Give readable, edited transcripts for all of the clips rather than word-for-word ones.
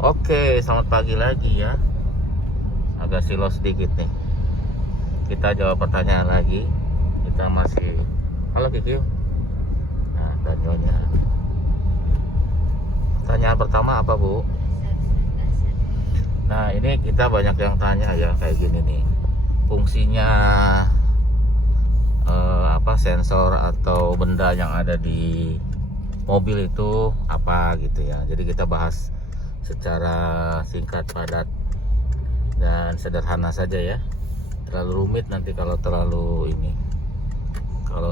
Oke, selamat pagi lagi ya. Agak silau sedikit nih. Kita jawab pertanyaan lagi. Kita masih. Halo Kiki. Nah, dan Nyonya. Pertanyaan pertama apa, Bu? Nah, ini kita banyak yang tanya ya kayak gini nih. Fungsinya apa sensor atau benda yang ada di mobil itu apa gitu ya. Jadi kita bahas secara singkat, padat, dan sederhana saja ya. Terlalu rumit nanti kalau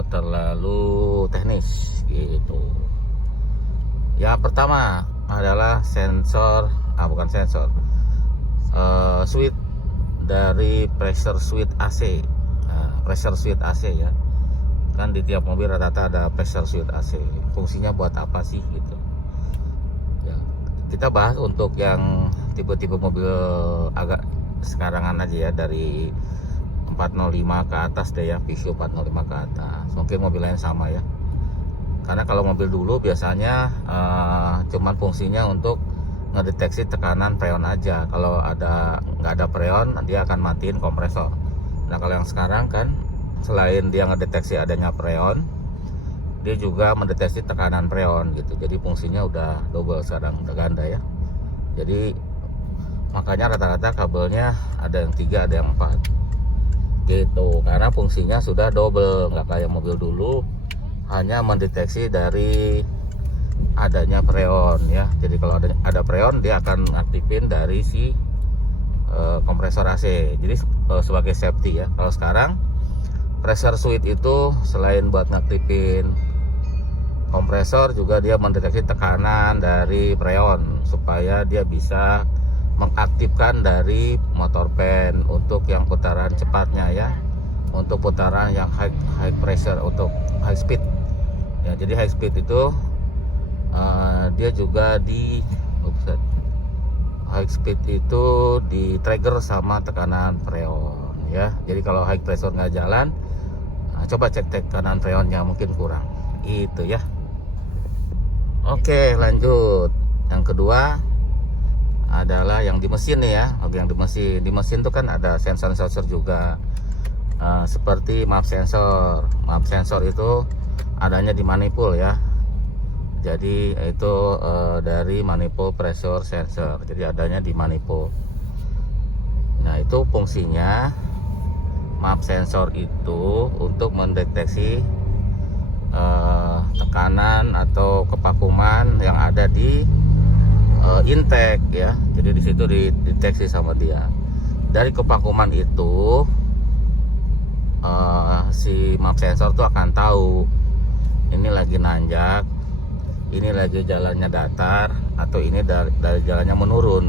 terlalu teknis gitu. Ya, pertama adalah sensor, bukan sensor, switch dari pressure switch AC. Pressure switch AC ya, kan di tiap mobil rata-rata ada pressure switch AC. Fungsinya buat apa sih gitu ya. Kita bahas untuk yang tipe-tipe mobil agak sekarangan aja ya, dari 405 ke atas deh ya, Vision 405 ke atas. Mungkin mobil lain sama ya, karena kalau mobil dulu biasanya cuman fungsinya untuk ngedeteksi tekanan freon aja. Kalau nggak ada freon, dia akan matiin kompresor. Nah, kalau yang sekarang kan selain dia ngedeteksi adanya freon, dia juga mendeteksi tekanan freon gitu. Jadi fungsinya udah double sekarang, udah ganda ya. Jadi makanya rata-rata kabelnya ada yang 3, ada yang 4 gitu, karena fungsinya sudah double, nggak kayak mobil dulu hanya mendeteksi dari adanya freon ya. Jadi kalau ada freon, dia akan aktifin dari si kompresor AC. Jadi sebagai safety ya. Kalau sekarang pressure switch itu selain buat ngaktifin kompresor, juga dia mendeteksi tekanan dari freon supaya dia bisa mengaktifkan dari motor pen untuk yang putaran cepatnya ya, untuk putaran yang high pressure, untuk high speed ya. Jadi high speed itu dia juga high speed itu di trigger sama tekanan freon ya. Jadi kalau high pressure nggak jalan, coba cek tekanan freonnya, mungkin kurang itu ya. Oke, lanjut. Yang kedua adalah yang di mesin nih ya. Oke, yang di mesin tuh kan ada sensor juga, seperti map sensor. Map sensor itu adanya di manifold ya. Jadi itu dari manifold pressure sensor. Jadi adanya di manifold. Nah, itu fungsinya map sensor itu untuk mendeteksi tekanan atau kevakuman yang ada di intake ya. Jadi di situ dideteksi sama dia. Dari kevakuman itu si map sensor tuh akan tahu ini lagi nanjak, ini lagi jalannya datar, atau ini dari jalannya menurun.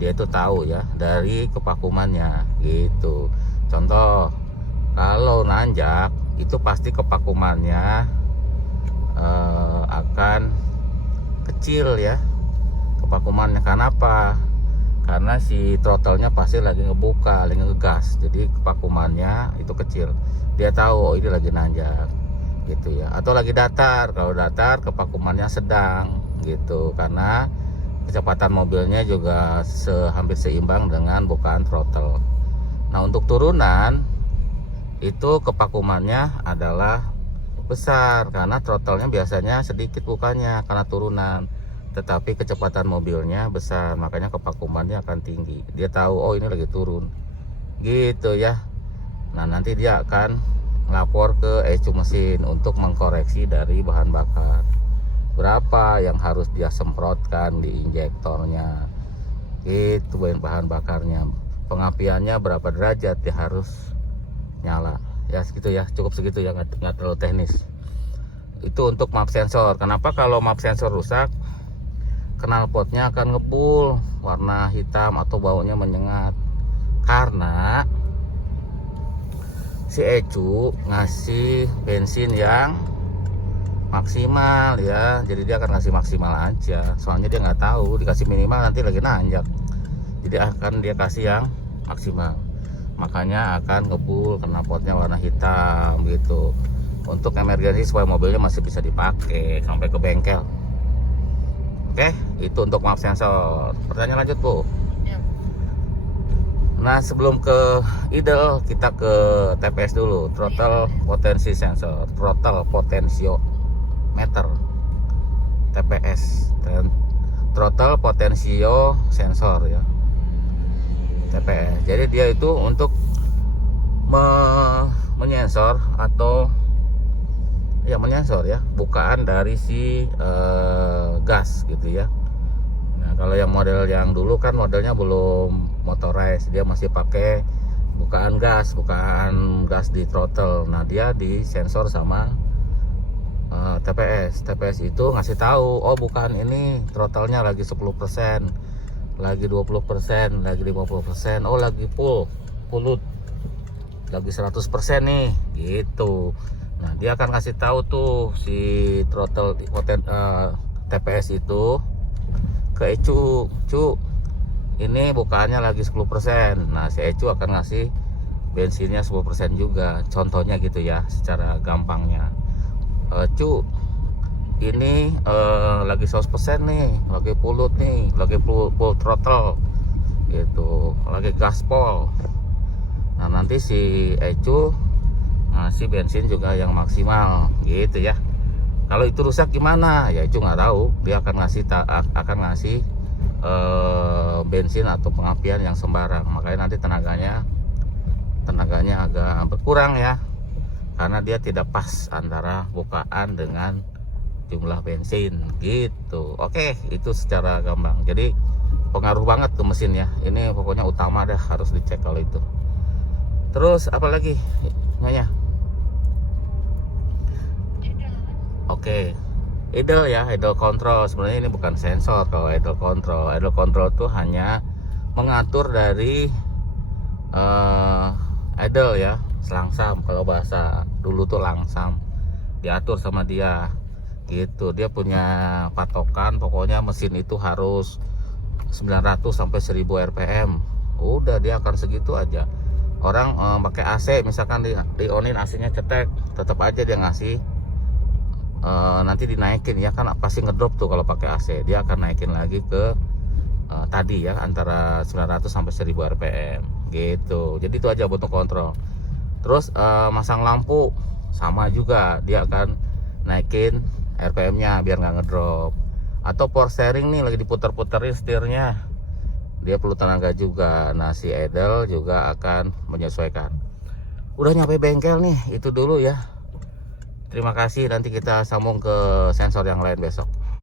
Dia itu tahu ya dari kevakumannya gitu. Contoh, kalau nanjak itu pasti kevakumannya akan kecil ya. Kevakumannya kenapa? Karena si throttle-nya pasti lagi ngebuka, lagi ngegas. Jadi kevakumannya itu kecil. Dia tahu, oh ini lagi nanjak gitu ya. Atau lagi datar. Kalau datar kevakumannya sedang gitu, karena kecepatan mobilnya juga hampir seimbang dengan bukaan throttle. Nah, untuk turunan itu kevakumannya adalah besar, karena throttle-nya biasanya sedikit bukanya karena turunan, tetapi kecepatan mobilnya besar, makanya kevakumannya akan tinggi. Dia tahu, oh ini lagi turun gitu ya. Nah, nanti dia akan lapor ke ECU mesin untuk mengkoreksi dari bahan bakar, berapa yang harus dia semprotkan di injektornya itu, bahan bakarnya, pengapiannya berapa derajat dia harus nyala ya. Segitu ya, cukup segitu ya, nggak terlalu teknis. Itu untuk map sensor. Kenapa kalau map sensor rusak, knalpotnya akan ngebul, warna hitam atau baunya menyengat? Karena si ECU ngasih bensin yang maksimal ya. Jadi dia akan ngasih maksimal aja, soalnya dia nggak tahu dikasih minimal nanti lagi nanjak. Jadi akan dia kasih yang maksimal, makanya akan ngebul, knalpotnya warna hitam gitu. Untuk emergensi supaya mobilnya masih bisa dipakai sampai ke bengkel. Oke. Itu untuk map sensor. Pertanyaan lanjut Bu. Ya. Nah sebelum ke idle kita ke TPS dulu. Throttle potensi sensor, throttle potentiometer, TPS, dan throttle potensio sensor ya, TPS. Jadi dia itu untuk menyensor atau ya menyensor ya bukaan dari si gas gitu ya. Nah kalau yang model yang dulu kan modelnya belum motorized, dia masih pakai bukaan gas di throttle. Nah dia disensor sama TPS itu ngasih tahu, oh bukaan ini throttle-nya lagi 10%, lagi 20%, lagi 50%, oh lagi full load, lagi 100% nih gitu. Nah dia akan kasih tahu tuh si throttle TPS itu ke ECU, ini bukaannya lagi 10%. Nah si ECU akan ngasih bensinnya 10% juga, contohnya gitu ya secara gampangnya. Ini lagi 100% nih, lagi full load nih, lagi full throttle gitu, lagi gaspol. Nah nanti si ECU ngasih bensin juga yang maksimal gitu ya. Kalau itu rusak gimana ya, ECU nggak tahu, dia akan ngasih bensin atau pengapian yang sembarang. Makanya nanti tenaganya agak berkurang ya, karena dia tidak pas antara bukaan dengan jumlah bensin gitu. Oke, itu secara gampang. Jadi pengaruh banget ke mesin ya. Ini pokoknya utama dah, harus dicek kalau itu. Terus apa lagi nanya? Oke, idle ya, idle control. Sebenarnya ini bukan sensor. Kalau idle control tuh hanya mengatur dari idle ya, langsam. Kalau bahasa dulu tuh langsam, diatur sama dia gitu. Dia punya patokan, pokoknya mesin itu harus 900 sampai 1000 rpm. Udah dia akan segitu aja. Orang pakai AC misalkan di-onin AC-nya cetek, tetap aja dia ngasih nanti dinaikin ya, kan pasti ngedrop tuh kalau pakai AC. Dia akan naikin lagi ke tadi ya, antara 900 sampai 1000 rpm gitu. Jadi itu aja butuh kontrol. Terus masang lampu sama juga, dia akan naikin RPM-nya biar nggak ngedrop. Atau power steering nih lagi diputar-puterin setirnya, dia perlu tenaga juga. Nah si idle juga akan menyesuaikan. Udah nyampe bengkel nih, itu dulu ya. Terima kasih, nanti kita sambung ke sensor yang lain besok.